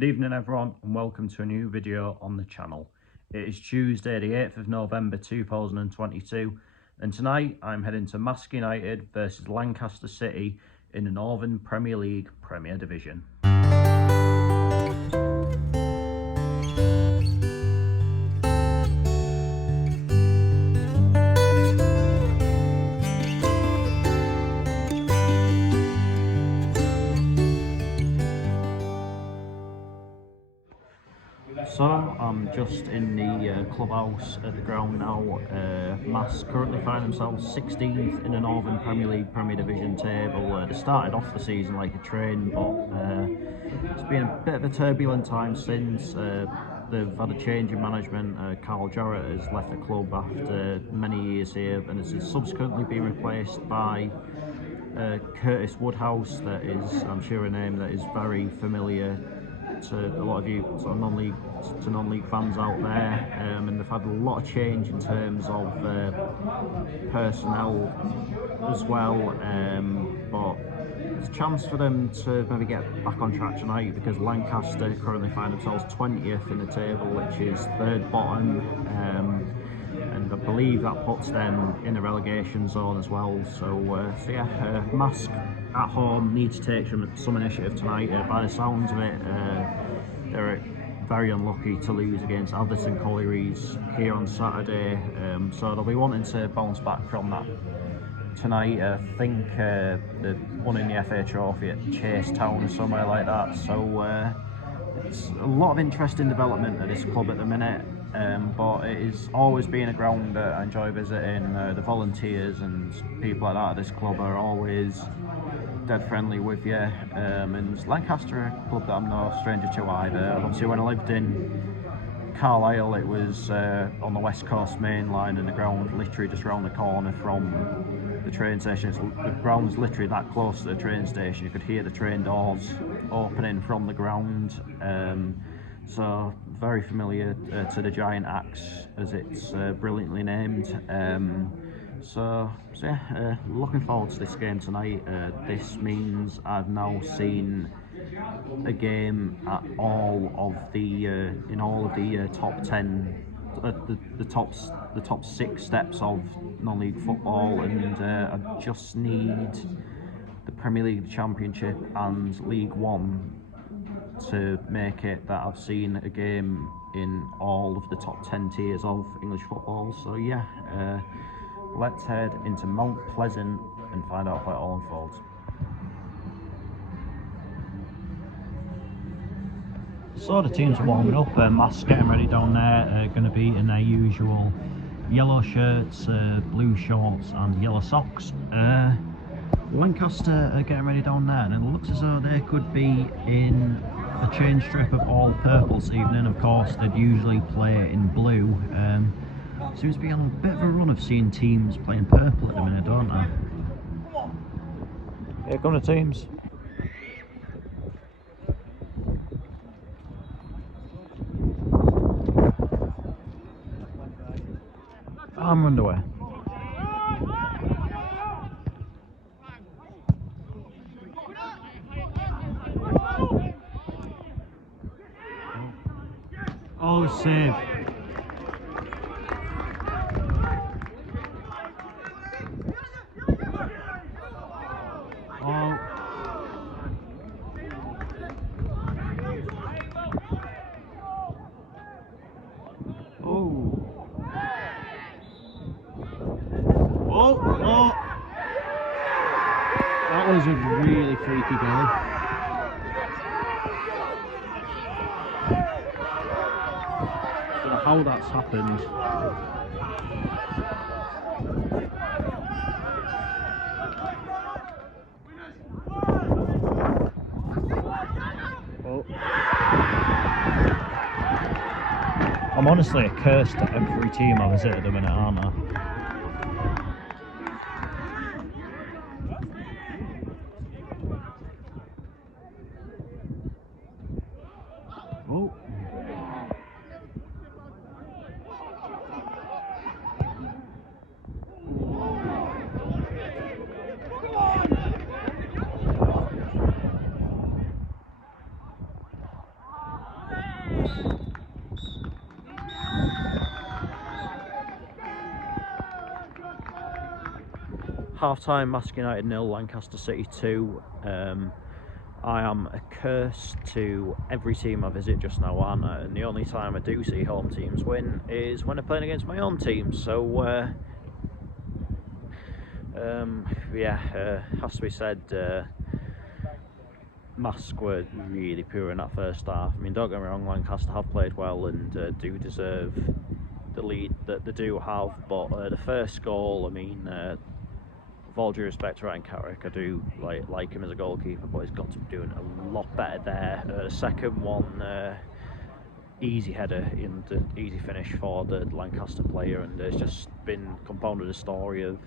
Good evening everyone and welcome to a new video on the channel. It is Tuesday the 8th of November 2022 and tonight I'm heading to Marske United versus Lancaster City in the Northern Premier League Premier Division. So I'm just in the clubhouse at the ground now. Marske currently find themselves 16th in the Northern Premier League Premier Division table. They started off the season like a train, but it's been a bit of a turbulent time since. They've had a change in management. Carl Jarrett has left the club after many years here and has subsequently been replaced by Curtis Woodhouse. That is, I'm sure, a name that is very familiar to a lot of you sort of non-league fans out there, and they've had a lot of change in terms of personnel as well, but there's a chance for them to maybe get back on track tonight because Lancaster currently find themselves 20th in the table, which is third bottom, and I believe that puts them in a relegation zone as well. So yeah, Marske at home need to take some initiative tonight. By the sounds of it, they're very unlucky to lose against Alderton Collieries here on Saturday, so they'll be wanting to bounce back from that tonight. I think they're winning the FA Trophy at Chase Town or somewhere like that, so it's a lot of interesting development at this club at the minute, but it has always been a ground that I enjoy visiting. The volunteers and people like that at this club are always dead friendly with you, and Lancaster, a club that I'm no stranger to either. Obviously when I lived in Carlisle, it was on the West Coast main line, and the ground literally just around the corner from the train station. The ground's literally that close to the train station. You could hear the train doors opening from the ground, so very familiar to the Giant Axe, as it's brilliantly named. So yeah, looking forward to this game tonight. This means I've now seen a game at all of the in all of the top 10, the top 6 steps of non-league football, and I just need the Premier League, the Championship and League One to make it that I've seen a game in all of the top 10 tiers of English football. So yeah, let's head into Mount Pleasant and find out how it all unfolds. So the teams are warming up. Marske getting ready down there, going to be in their usual yellow shirts, blue shorts and yellow socks. Lancaster are getting ready down there, and it looks as though they could be in a change strip of all purple this evening. Of course they'd usually play in blue. Seems to be on a bit of a run of seeing teams playing purple at the minute, don't they? Here come the teams. I'm underway. Oh, save. Oh. Oh. Oh. That was a really freaky goal. I don't know how that's happened. Oh. I'm honestly a curse to every team I visit at the minute, aren't I? Oh. Half-time, Marske United 0, Lancaster City 2. I am accursed to every team I visit just now, aren't I? And the only time I do see home teams win is when they're playing against my own team. So, has to be said, Marske were really poor in that first half. I mean, don't get me wrong, Lancaster have played well and do deserve the lead that they do have, but the first goal, I mean, with all due respect to Ryan Carrick, I do like him as a goalkeeper, but he's got to be doing a lot better there. The second one, easy header in the easy finish for the Lancaster player, and it's just been compounded a story of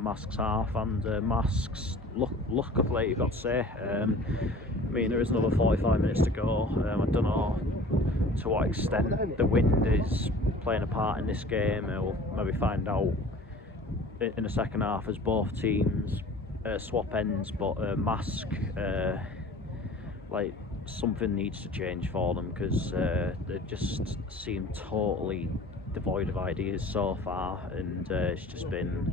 Marske's half and Marske's luck of late, you've got to say. I mean, there is another 45 minutes to go. I don't know to what extent the wind is playing a part in this game. We'll maybe find out in the second half as both teams swap ends, but Marske, something needs to change for them, because they just seem totally devoid of ideas so far, and it's just been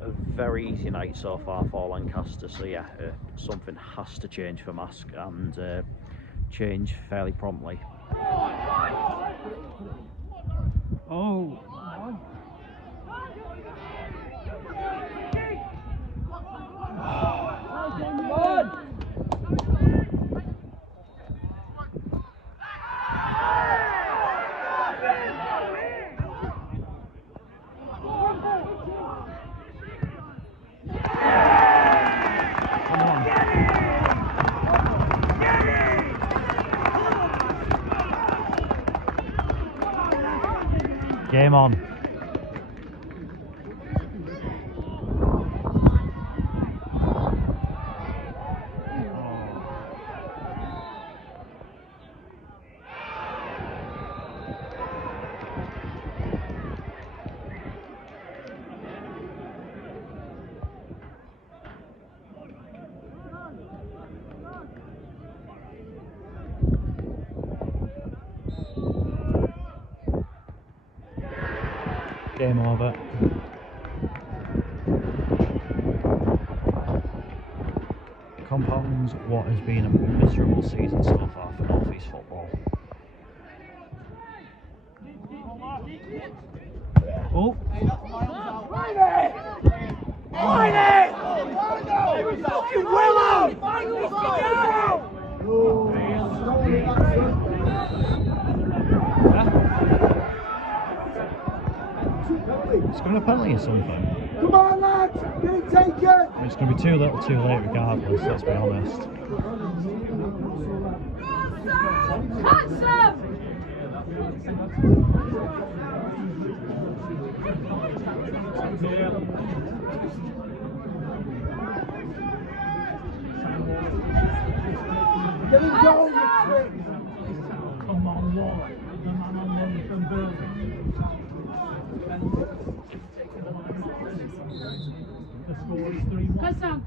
a very easy night so far for Lancaster. So yeah, something has to change for Marske, and change fairly promptly. Oh. Game on. Game over. Compounds what has been a miserable season so far for North East football. Oh! It's going to penalty or something. Come on, lads! Get it taken! It's going to be too little too late regardless, let's be honest. Catch them! Get it going, you twig! Come on, Lord. The man on one from Birmingham. The score is 3-1. Pass down.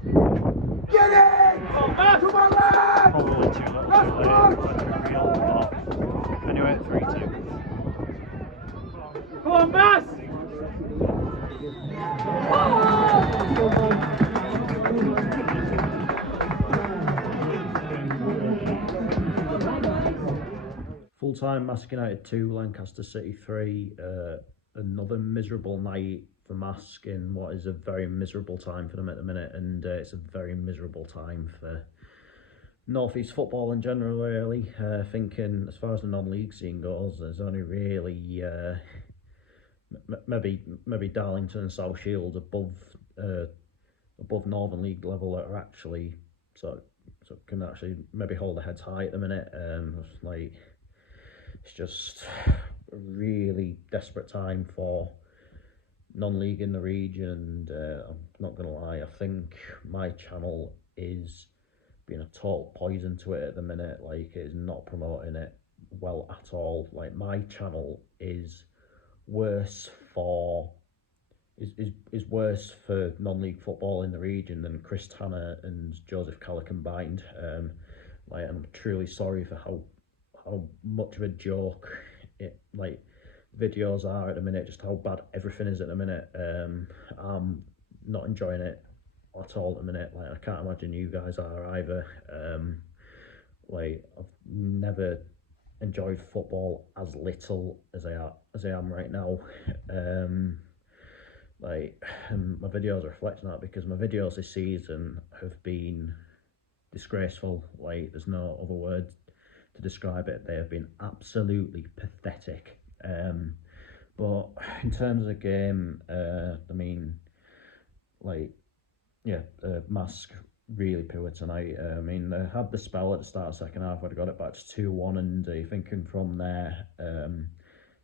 Get it! Come on, lads! Probably too little too late, let's be real, but anyway, 3-2. Come on, Mass! Full-time, Marske United 2, Lancaster City 3. Another miserable night for Marske in what is a very miserable time for them at the minute, and it's a very miserable time for North East football in general, really. Thinking, as far as the non-league scene goes, there's only really maybe Darlington and South Shields above Northern League level that are actually so can actually maybe hold their heads high at the minute. It's just a really desperate time for non-league in the region, and I'm not gonna lie, I think my channel is being a total poison to it at the minute. Like, it is not promoting it well at all. Like, my channel is worse for non-league football in the region than Chris Tanner and Joseph Keller combined. I'm truly sorry for how much of a joke videos are at the minute, just how bad everything is at the minute. I'm not enjoying it at all at the minute. Like, I can't imagine you guys are either. Like, I've never enjoyed football as little as I am right now. Like, my videos are reflecting that, because my videos this season have been disgraceful. Like, there's no other word to describe it. They have been absolutely pathetic. But in terms of the game, I mean, like, yeah, Marske really poor tonight. I mean, they had the spell at the start of the second half where they got it back to 2-1, and you're thinking from there,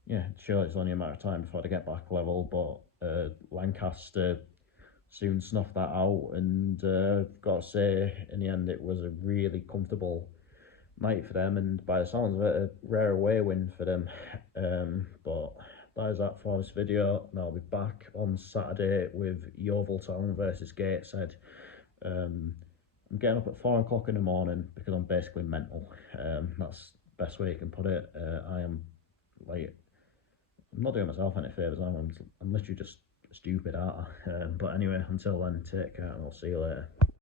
yeah, sure, it's only a matter of time before they get back level, but Lancaster soon snuffed that out, and I've got to say, in the end, it was a really comfortable night for them, and by the sounds of it, a rare away win for them. But that is that for this video, and I'll be back on Saturday with Yeovil Town versus Gateshead. I'm getting up at 4 o'clock in the morning because I'm basically mental. That's the best way you can put it. I am, like, I'm not doing myself any favours. I'm literally just stupid, aren't I? But anyway, until then, take care, and I'll see you later.